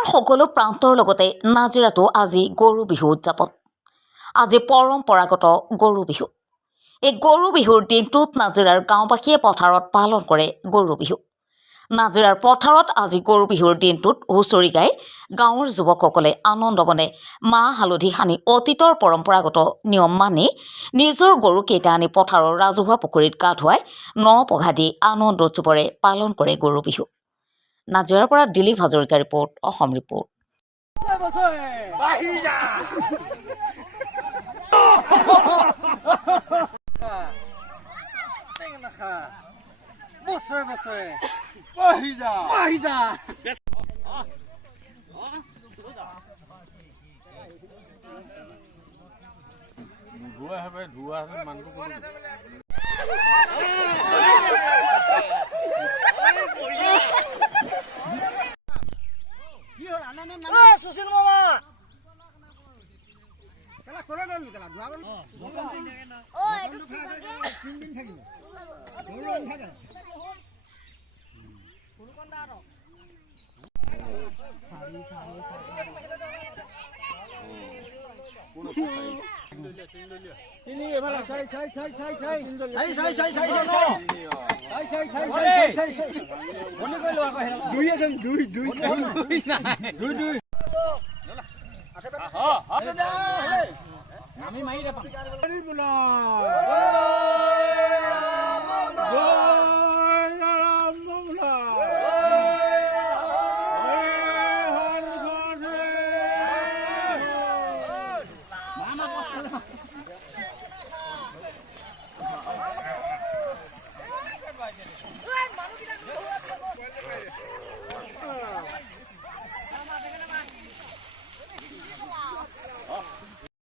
অসমৰ সকলো প্ৰান্তৰ লগতে নাজিৰাতো আজি গৰু বিহু উদযাপন। আজি পৰম্পৰাগত গৰু বিহু। এই গৰু বিহুৰ দিনটোত নাজিৰাৰ গাঁওবাসীয়ে পথাৰত পালন কৰে গৰু বিহু। নাজিৰাৰ পথাৰত আজি গৰু বিহুৰ দিনটোত হুঁচৰি গাই গাঁৱৰ যুৱকসকলে আনন্দ মনে মাহ হালধি সানি অতীতৰ পৰম্পৰাগত নিয়ম মানি নিজৰ গৰুকেইটা আনি পথাৰৰ ৰাজহুৱা পুখুৰীত গা ধুৱাই ন পঘা দি আনন্দ উৎসৱৰে পালন কৰে গৰু বিহু। নাজিৰাৰ পৰা দিলীপ হাজৰিকাৰ ৰিপৰ্ট, অসম ৰিপৰ্ট। সুশীল মামা আমি মাৰি